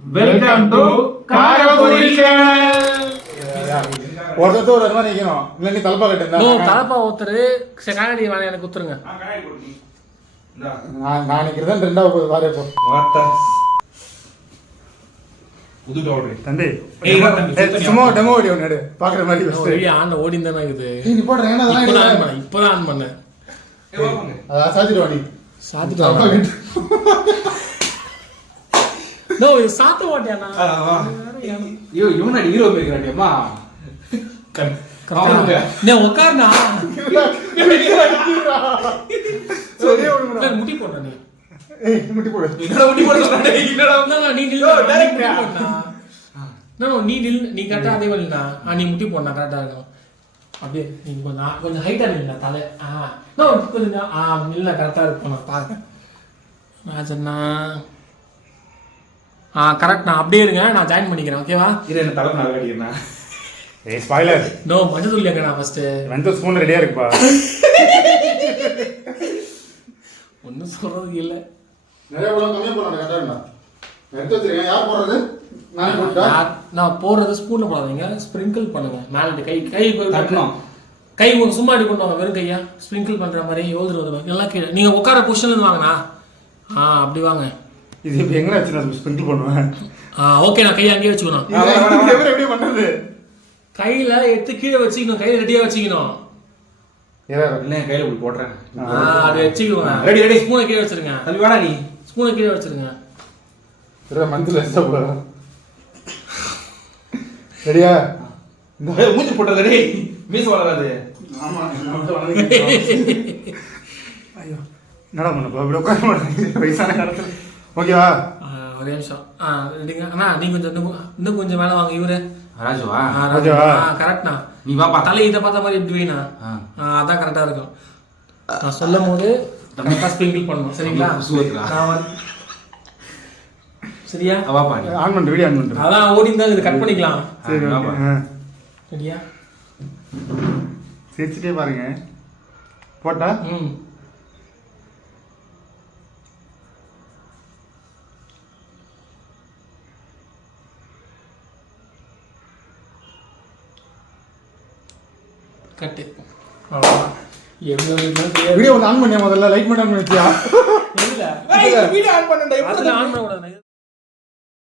Welcome to காரபொரி channel. ஒருத்தர் ஒரு மாதிரி நிக்கணும். இல்ல நீ தலப்பா கட்டுங்க. நோ தலப்பா ஒருத்தர் கண்ணாடி வேணா எனக்கு குத்துருங்க. நான் நிக்கிறேன் ரெண்டாவது வாரே போ. வாட்டா புது டவுட் தம்பி. சும்மா டெமோ வீடியோ நடு பாக்குற மாதிரி ஃபர்ஸ்ட். ஏய் ஆன் ஓடின் தான இருக்குது. நீ போடுற ஏனா அதெல்லாம் இப்போதான் ஆன் பண்ணேன். அத சாத்திடுவா நீ. சாத்திடுவா. நோ இது சாத்த மாட்டியானா? ஐயோ இவனடி ஹீரோ மேக்கறானேமா. நீ உட்கார்னா. சரி ஓடுடா. முட்டி போடுற நீ. ஏய் முட்டி போடு. என்னடா முட்டி போடுற என்னடா நீ நில்லு. நீ நில்லு. நீ கரெக்டா அதே வழினா. நீ முட்டி போடுனா கரெக்டா இருக்கும். அப்படியே நீ கொஞ்சம் ஹைட்டா நில்லுடா தலை. நோ கொஞ்சம் நில்லுடா கரெக்டா இருக்கும் நான் பாக்குறேன். ராஜண்ணா கரெக்ட். நான் அப்படியே இருங்க, நான் ஜாயின் பண்ணிக்கிறேன். ஓகேவா? இது என்ன தலை நான் கட்டிக்கிறேன். ஏய் ஸ்பாயிலர். நோ மஞ்சள் தூள் எங்க நான் ஃபர்ஸ்ட் வந்து ஸ்பூன் ரெடியா இருக்குப்பா. ஒன்னும் சொல்றதுக்கு இல்ல. நிறைய போலாம் கம்மியா போலாம் கரெக்டா. எடுத்து வச்சிருக்கேன். யார் போறது? நான் போட்டா. நான் போறது ஸ்பூன்ல போடாதீங்க, ஸ்ப்ரிங்கிள் பண்ணுங்க. மேல கை தட்டணும். கை சும்மா அடி கொண்டு வாங்க, வெறும் கையா ஸ்ப்ரிங்கிள் பண்ற மாதிரி யோதுறது எல்லாம் கீழே. நீங்க உட்கார பொசிஷன்ல இருந்து வாங்கண்ணா. அப்படி வாங்க. இது இப்ப எங்க வச்சு நான் ஸ்ப்ரிங்கிள் பண்ணுவேன். ஓகே நான் கையை அங்கேயே வச்சுக்கணும். எப்படி பண்றது? கையில எடுத்து கீழே வச்சுக்கணும், கையில ரெடியா வச்சுக்கணும். இல்ல கையில போய் போடுறேன். அதை வச்சுக்கோங்க. Ready ready. ஸ்பூனை கீழே வச்சிருங்க. தம்பி வாடா நீ. ஸ்பூனை கீழே வச்சிருங்க. மந்தில ரெடியா? மூஞ்சி போட்டது டேய். மீச வளராது. ஆமா ஐயோ என்னடா பண்ணப்பா இப்படி உட்கார மாட்டேன் வயசான காலத்துல. ஓகேவா? ஒரே நிமிஷம். ரெடிங்க அண்ணா. நீ கொஞ்சம் இன்னும் கொஞ்சம் மேலே வாங்க. இவரு ராஜுவா? கரெக்ட்ண்ணா. நீ வாப்பா. தலை இதை பார்த்த மாதிரி எப்படி வேணா அதான் கரெக்டா இருக்கும். நான் சொல்லும் போது கரெக்டா ஸ்ப்ரிங்கிள் பண்ணணும். சரிங்களா? சரியா? வாப்பா. ஆன் பண்ணு, வீடியோ ஆன் பண்ணு. அதான் ஓடிந்தாங்க, இது கட் பண்ணிக்கலாம். சரி வாப்பா. சரியா? சிரிச்சிட்டே பாருங்க. போட்டா? கட்டு. அவ்வளவுதான். வீடியோ ஆன் பண்ணியா? முதல்ல லைக் பண்ணி ஆன் பண்ணியா? இல்ல வீடியோ ஆன் பண்ணடா. அதுல ஆன் பண்ண கூடாது.